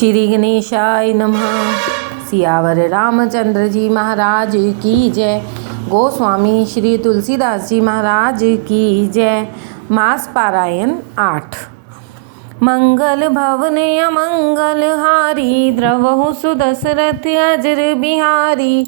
श्री गणेशाय नमः। सियावर रामचंद्र जी महाराज की जय। गोस्वामी श्री तुलसीदास जी महाराज की जय। मास पारायण 8। मंगल भवने अमंगल हारी, द्रवहु सुदशरथ अजर बिहारी।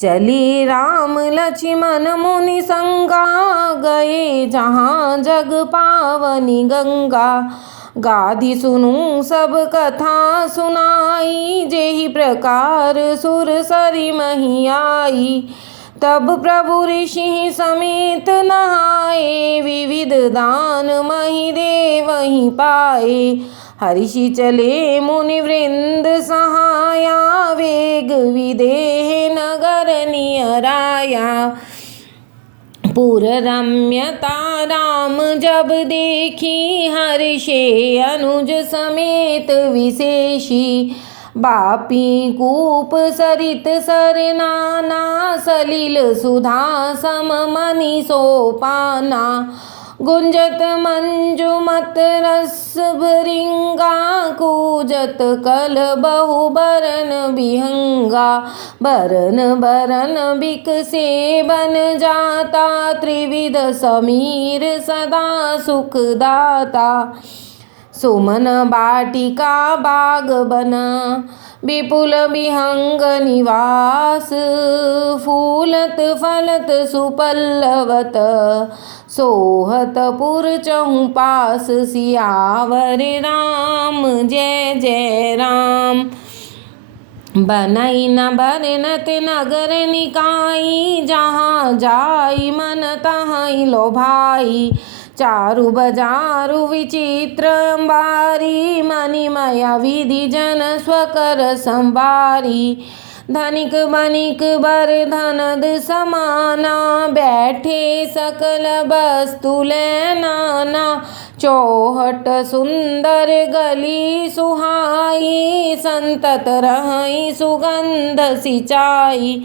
चली राम लक्ष्मण मुनि संगा, गए जहाँ जग पावनी गंगा। गाधि सुनु सब कथा सुनाई, जेहि प्रकार सुर सरी मही आई। तब प्रभु ऋषि समेत नहाए, विविध दान मही दे वहीं पाए। हर्षि चले मुनि वृंद सहाया, वेग विदेह नगर नियराया। पुर रम्यता राम जब देखी, हर्षे अनुज समेत विशेषी। बापी कूप सरित सर नाना, सलिल सुधा सम मनि सोपाना। गुंजत मंजुमत रस भृंगा, कूजत कल बहु बरन बिहंगा। बरन बरन बिक से बन जाता, त्रिविध समीर सदा सुखदाता। सुमन बाटिका बाग बना, विपुल विहंग निवास। फूलत फलत सुपल्लवत, सोहत पुर चहु पास। सियावर राम जय जय राम। बनई न बरनत नगर निकाई, जहाँ जाई मन तहाँ लो भाई। चारु बजारु विचित्र अंबारी, मणिमय विधि जन स्वकर संबारी। धनिक बनिक बर धनद समाना, बैठे सकल वस्तु ले नाना। चौहट सुंदर गली सुहाई, संतत रही सुगंध सिंचाई।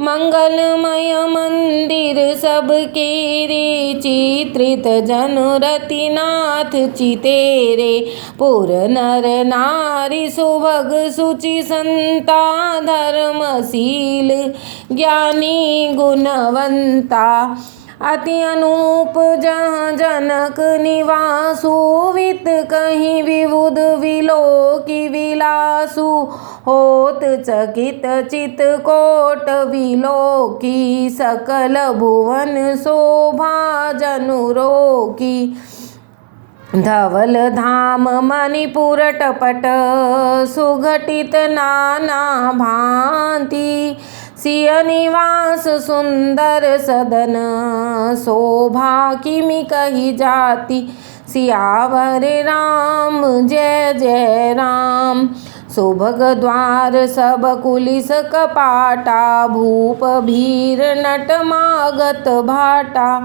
मंगलमय मंदिर सबके रे, चित्रित जनुरति नाथ चितेरे। पुर नर नारी सुभग सुचि संता, धर्मशील ज्ञानी गुणवंता। अति अनूप जहाँ जनक निवासु, वित कहीं विबुध विलोकी विलासु। होत चकित चित कोट विलोकी, सकल भुवन शोभा जनुरोकी। धवल धाम मणिपुर टपट, सुघटित नाना भांति। सिय निवास सुंदर सदन, शोभा किमि कही जाति। सियावर राम जय जय राम। सुभग द्वार सब कुलिस कपाटा, भूप भीर नट मागत भाटा।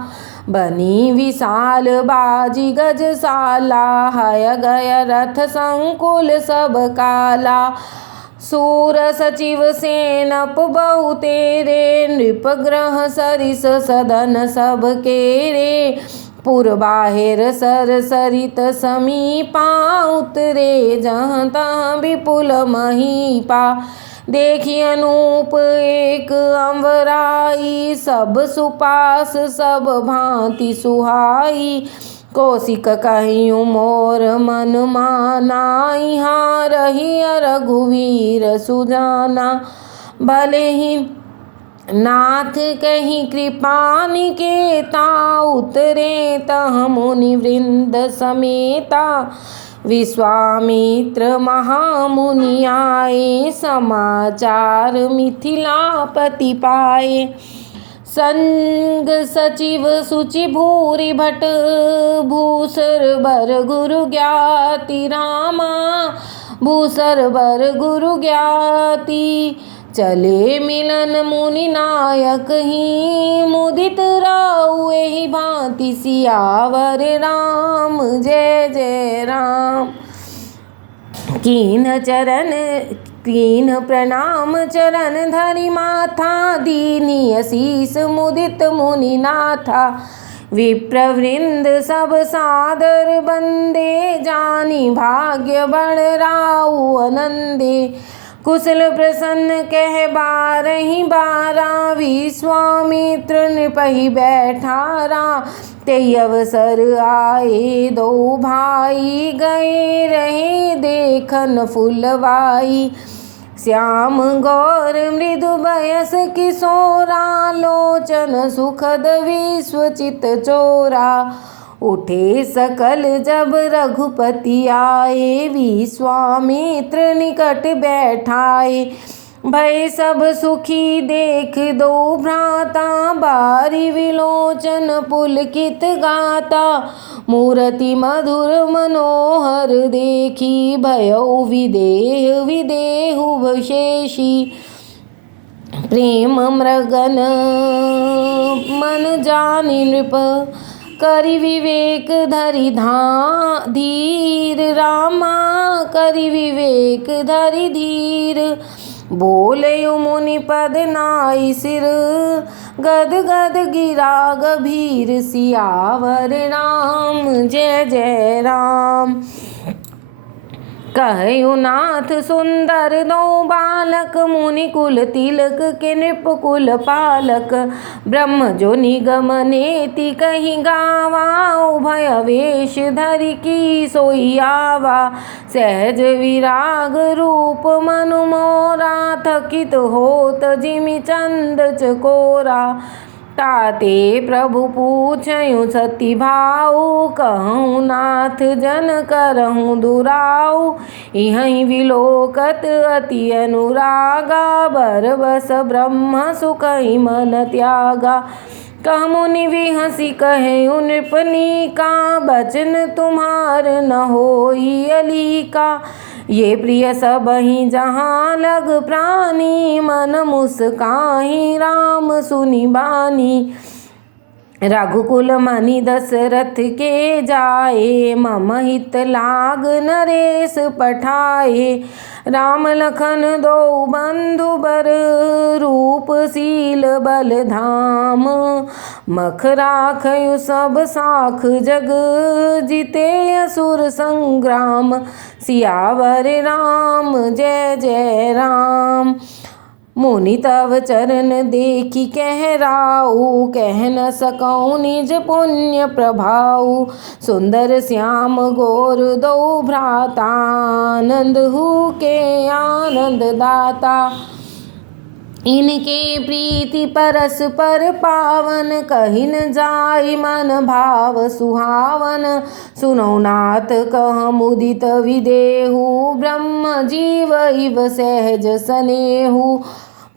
बनी विशाल बाजी गजशाला, हय गय रथ संकुल सब काला। सूर सचिव सेनप बहु तेरे, नृप ग्रह सरिस सदन सब केरे। पुर बाहिर सर सरित समीपा, उतरे जहाँ तहाँ विपुल महीपा। देखी अनूप एक अम्बराई, सब सुपास सब भांति सुहाई। कौशिक कहियूँ मोर मन माना, यहाँ रही रघुवीर सुजाना। भले ही नाथ कहीं कृपा निकेता, उतरे तह मुनि वृंद समेता। विश्वामित्र महामुनि आए, समाचार मिथिलापति पाए। संग सचिव सुचि भूरि भट, भूसर बर गुरु ज्ञाति रामा। भूसर बर गुरु ज्ञाति, चले मिलन मुनि नायक ही। मुदित राउ एहि भांति, सियावर राम जय जय राम। कीन प्रणाम चरण धरि माथा, दीनी असीस मुदित मुनि नाथा। विप्रवृंद सब सादर बंदे, जानी भाग्य बड़ राउ आनंदे। कुशल प्रसन्न कह बारहि बारा, विश्वामित्र नृपहि बैठारा। ते अवसर आए दो भाई, गए रहे देखन फुलवाई। श्याम गौर मृदु बयस किशोरा, लोचन सुखद विश्वचित चोरा। उठे सकल जब रघुपति आए, विश्वामित्र निकट बैठाए। भय सब सुखी देख दो भ्राता, बारी विलोचन पुलकित गाता। मूर्ति मधुर मनोहर देखी, भयउ विदेह विदेहु विशेषी। प्रेम मृगन मन जानि नृप, करि विवेक धरि धीर। रामा करि विवेक धरि धीर, बोलयु मुनि पद नाई सिर। गद गद गिरा गभीर, सियावर राम जय जय राम। कहु नाथ सुंदर दो बालक, मुनि कुल तिलक के नृप कुल पालक। ब्रह्म जो निगम नेति कहि गावा, उभय वेश धरि की सोई आवा। सहज विराग रूप मनु मोरा, थकित होत जिमि चंद चकोरा। ताते प्रभु पूछयु सती भाऊ, कहूँ नाथ जन करहूँ दुराऊ। इहीं विलोकत अति अनुरागा, बरबस ब्रह्म सुखहि मन त्यागा। कह मुनि विहसी कहे नृपनिका, बचन तुम्हार न होई अलीका। ये प्रिय सबहि जहाँ लग प्राणी, मन मुस्काहि राम सुनि बानी। रघुकुल मनि दशरथ के जाए, मम हित लाग नरेश पठाए। राम लखन दो बंधु बर, रूपशील बल धाम। मख राखयु सब साख जग, जीते असुर संग्राम। सियावर राम जय जय राम। मुनि तव चरण देखी कह राऊ, कह न सकऊँ निज पुण्य प्रभाऊ। सुंदर श्याम गोर दो भ्राता, आनंद हु के आनंद दाता। इनके प्रीति परस्पर पावन, कहि न जाय मन भाव सुहावन। सुनौ नाथ कह मुदित विदेहु, ब्रह्म जीव इव सहज सनेहु।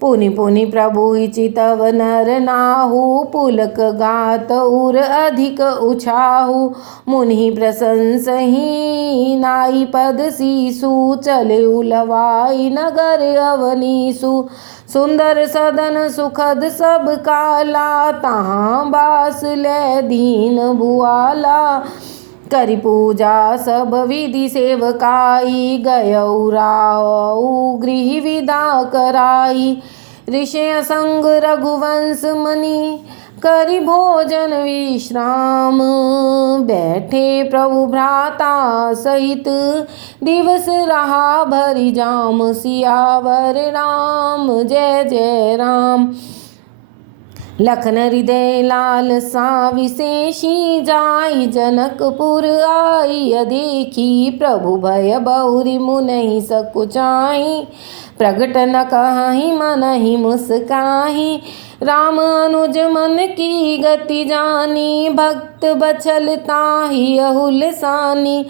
पुनि पुनि प्रभु चितव नर नाहु, पुलक गात उर अधिक उछाहु। मुनि प्रशंसहि नाई पद सीसु, चले उलवाई नगर अवनीसु। सुंदर सदन सुखद सब काला, तहाँ बास ले दीन भुआला। करि पूजा सब विधि सेवकाई, गयौ राऊ गृह विदा कराई। ऋषि संग रघुवंश मनि, करि भोजन विश्राम। बैठे प्रभु भ्राता सहित, दिवस रहा भरि जाम। सियावर राम जय जय राम। लखन हृदय लाल सा विशेषी, जाई जनकपुर आई। देखी प्रभु भय बहुरी मुनहि सकुचाई। प्रगट न कहि मनहि मुस्काहि, राम अनुज मन की गति जानी। भक्त बचल ताहि अहुल सानी,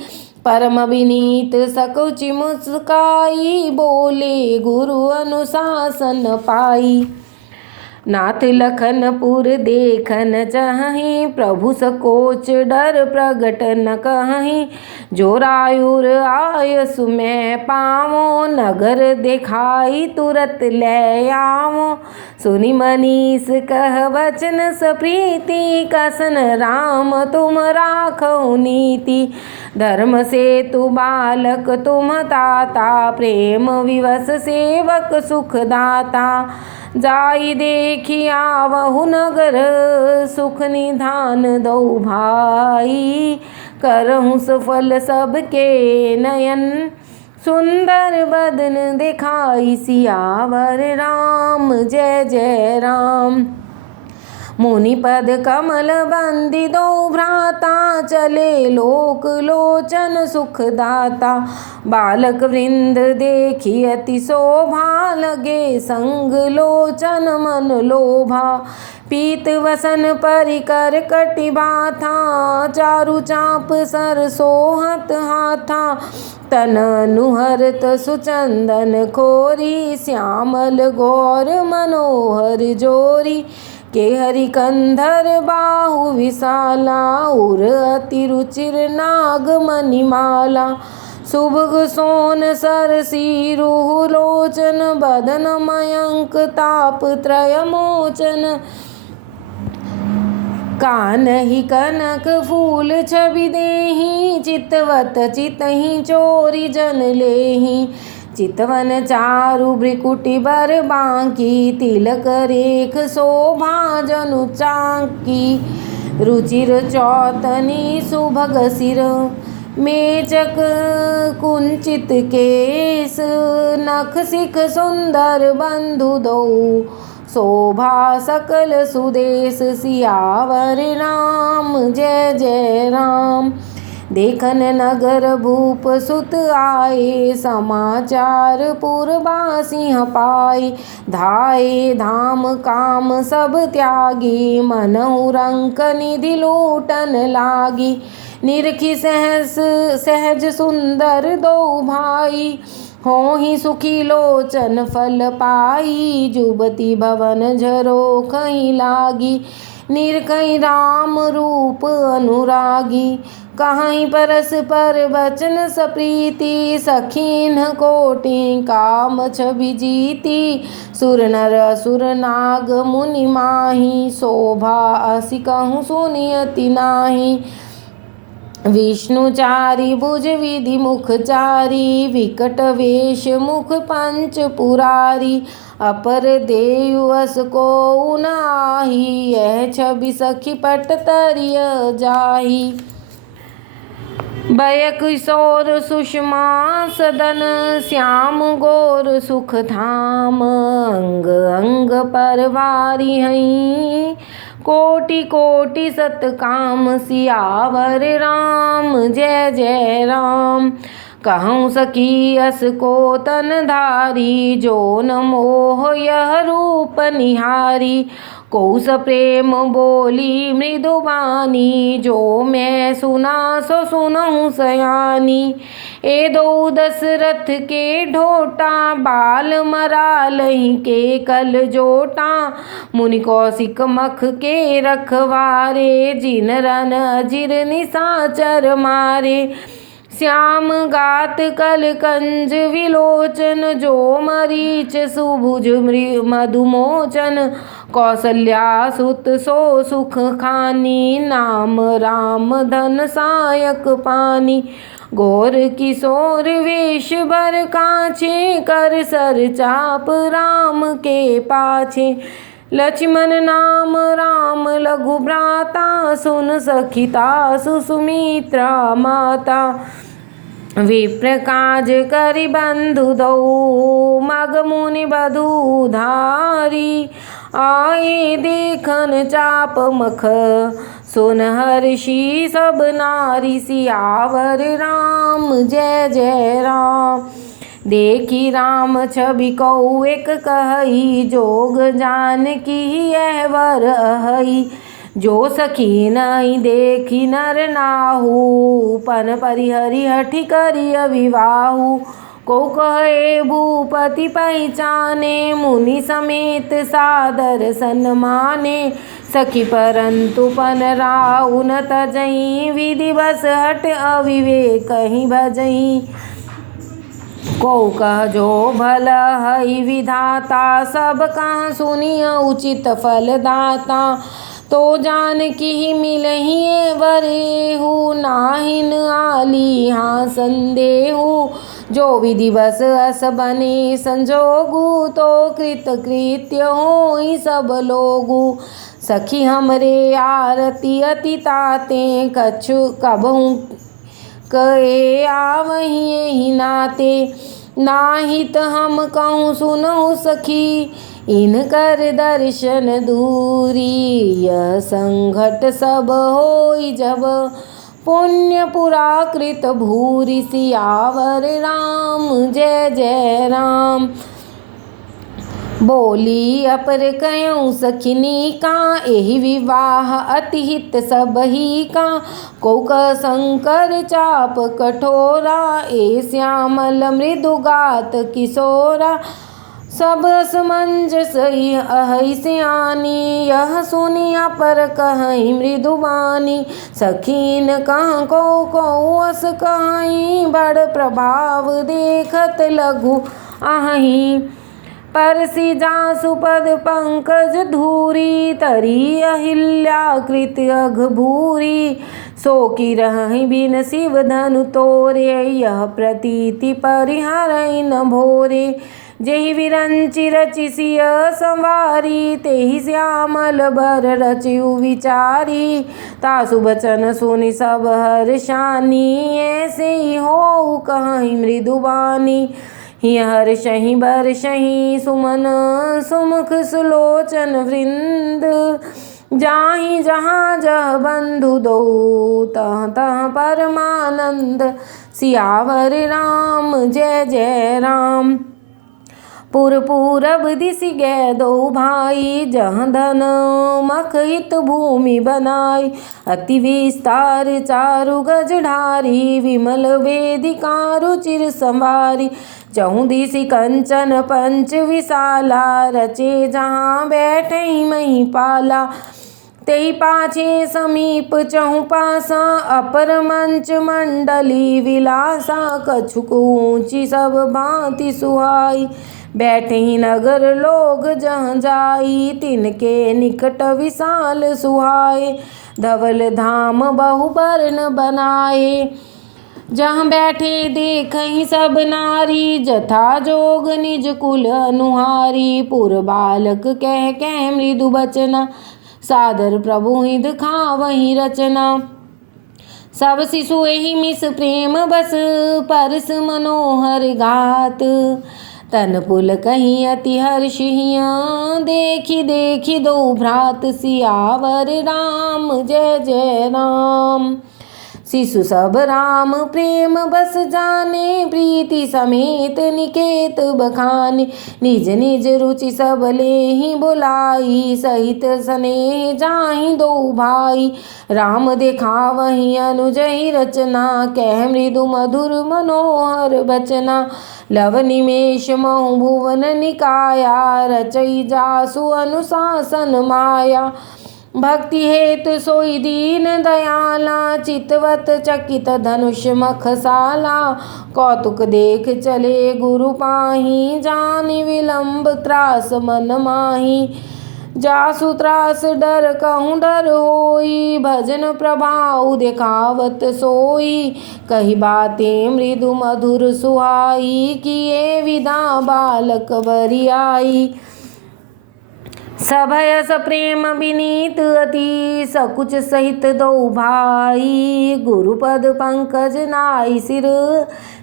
परम विनीत सकुचि मुस्काई। बोले गुरु अनुशासन पाई। नाथ लखनपुर देखन चाहि, प्रभु सकोच डर प्रगट न कहीं। जो रायुर आयसु मैं पावो, नगर दिखाई तुरत ले आवो। सुनि मनीष कह वचन सप्रीति, कसन राम तुम राखो नीति। धर्म से तु बालक तुम ताता, प्रेम विवश सेवक सुख दाता। जाई देखी आवहु नगर, सुख निधान दो भाई। करहु सफल सबके नयन, सुंदर बदन दिखाई सियावर राम, जय जय राम। मुनि पद कमल बंदी दो भ्राता, चले लोक लोचन सुखदाता। बालक वृंद देखी अति शोभा, लगे संग लोचन मन लोभा। पीत वसन परिकर कटिबा था, चारु चाप सर सोहत हाथा। तन नुहरत सुचंदन खोरी, श्यामल गौर मनोहर जोरी। के हरि कंधर बाहु विशाला, उर अति रुचिर नाग मणिमाला। सुभग सोन सरसी रुह लोचन, बदन मयंक ताप त्रय मोचन। कानहि कनक फूल छवि देहि, चितवत चितहि चोरी जन लेहि। चितवन चारु भ्रिकुटी बर बांकी, तिलक रेख शोभा जनु चांकी। रुचिर चौतनी सुभग सिर, मेचक कुंचित केस। नख सिख सुंदर बंधु दो, शोभा सकल सुदेश। सियावर राम, जय जय राम। देखन नगर भूप सुत आए, समाचार पुरबासी पाए। धाये धाम काम सब त्यागी, मनहु रंक निधि लूटन लागी। निरखी सहज सुंदर दो भाई, होहि सुखी लोचन फल पाई। जुबती भवन झरोखहि लागी, निरखहि राम रूप अनुरागी। कहीं परस पर बचन सप्रीति, सखीन कोटि काम छवि जीती। सुर नर असुर नाग मुनि माही, शोभा असी कहूँ सुनियति नाही। विष्णु चारि भुज विधि मुख चारि, विकट वेश मुख पंच पुरारी। अपर देयु अस को नाही, यह छवि सखी पट तरिय जाही। भय किशोर सुषमा सदन, श्याम गोर सुख धाम। अंग अंग परवारी हई, कोटि कोटि सत काम। सियावर राम, जय जय राम। कहूँ सखी अस को तन धारी, जो न मोह यह रूप निहारी। कौस प्रेम बोली मृदुबानी, जो मैं सुना सो सुनहु सयानी। ए दो दशरथ के ढोटा, बाल मरालहि के कल जोटा। मुनि कौशिक मख के रखवारे, जिन रन अजिर निशाचर मारे। श्याम गात कल कंज विलोचन, जो मरीच सुभुज मधुमोचन। कौसल्या सुत सो सुख खानी, नाम राम धन सायक पानी। गौर किशोर वेश भर काछे, कर सर चाप राम के पाछे। लक्ष्मण नाम राम लघु भ्राता, सुन सखिता सुमित्रा माता। विप्र काज करि बंधु दो, मग मुनि बधु धारी। आए देखन चाप मख, सुन हर्षि सब नारी। सियावर राम, जय जय राम। देखी राम छवि कौ एक कहई, जोग जानकी यह वर अहई। जो सखी नहीं देखी नर नाहू, पन परिहरि हठि करिय विवाहु। को कहे भूपति पहचाने, मुनि समेत सादर सन्माने। सखी परंतु पन राउ न तजई, विधि बस हट अविवेक कहीं भजई। को कह जो भल हई विधाता, सब कहाँ सुनिय उचित फल दाता। तो जानकी मिलहि वरेहु, नाहिन आली हाँ संदेहु। जो विधि बस अस बने संजोगु, तो कृत कृत्य होई सब लोगु। सखी हमरे आरती अति ताते, कहे आवही यही नाते। नाहित हम कहूँ सुनहु सखी, इनकर दर्शन दूरी। यह संघट सब होई जब, पुण्य पुराकृत भूरि। सियावर राम जय जय राम। बोली अपर कयऊँ सखिनी का, एहि विवाह अति हित सबही का। कौक शंकर चाप कठोरा, ए श्यामल मृदुगात किशोरा। सब असमंजस अहि सियानी, यह सुनी अपर कहई मृदुबानी। सखीन कह को अस कहई, बड़ प्रभाव देखत लघु अहि। परसी जासु पद पंकज धूरी, तरी अहिल्याकृत अघ भूरी। सो की रहहि बिन शिव धनु तोरे, यह प्रतीति परिहरहि न भोरे। जेहि विरंचि रचि सिय संवारी, तेहि श्यामल बर रचिउ विचारी। तासु बचन सुनि सब हर्षानी, ऐसे ही होउ कहहि मृदुबानी। हर्षहि बरषहि सुमन सुमुख सुलोचन वृंद, जाहि जहाँ जह बंधु दो, तह तह परमानंद। सियावर राम जय जय राम। पूरब दिसि गए दो भाई, जहाँ धन मख हित भूमि बनाई। अति विस्तार चारु गज ढारी, विमल वेदिका रुचिर संवारी। चहु दिसि कंचन पंच विशाला, रचे जहाँ बैठे महिपाला। तेहि पाछे समीप चहु पासा, अपर मंच मंडली विलासा। कछुक ऊंची सब भांति सुहाई, बैठे ही नगर लोग जहाँ जाई। तिनके निकट विशाल सुहाए, धवल धाम बहुवर्ण बनाए। जहाँ बैठे देखहि सब नारी, जथा जोग निज कुल अनुहारी। पुर बालक कह मृदु बचना, सादर प्रभु हित खावहि रचना। सब शिशु एहि मिस प्रेम बस, परस मनोहर गात। तन पुल कहीं अति हर्षिया, देखी देखी दो भ्रात। सियावर राम जय जय राम। शिशु सब राम प्रेम बस जाने, प्रीति समेत निकेत बखाने। निज निज रुचि सब लेहि बुलाई, सहित स्नेह जाहि दो भाई। राम देखावहि अनुजहि रचना, कह मृदु मधुर मनोहर बचना। लव निमेष महु भुवन निकाया, रचई जासु अनुशासन माया। भक्ति हेतु सोई दीन दयाला, चितवत चकित धनुष मखसाला। कौतुक देख चले गुरु पाही, जानि विलंब त्रास मन माही। जासु त्रास डर कहूँ डर होई, भजन प्रभाव देखावत सोई। कही बातें मृदु मधुर सुहाई, किए विदा बालक बरियाई। सभय सप्रेम विनीत अति, सकुच सहित दो भाई। गुरुपद पंकज नाई सिर,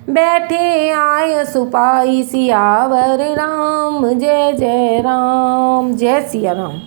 बैठे आय सुपाई। सियावर राम जय जय राम। जय सिया राम।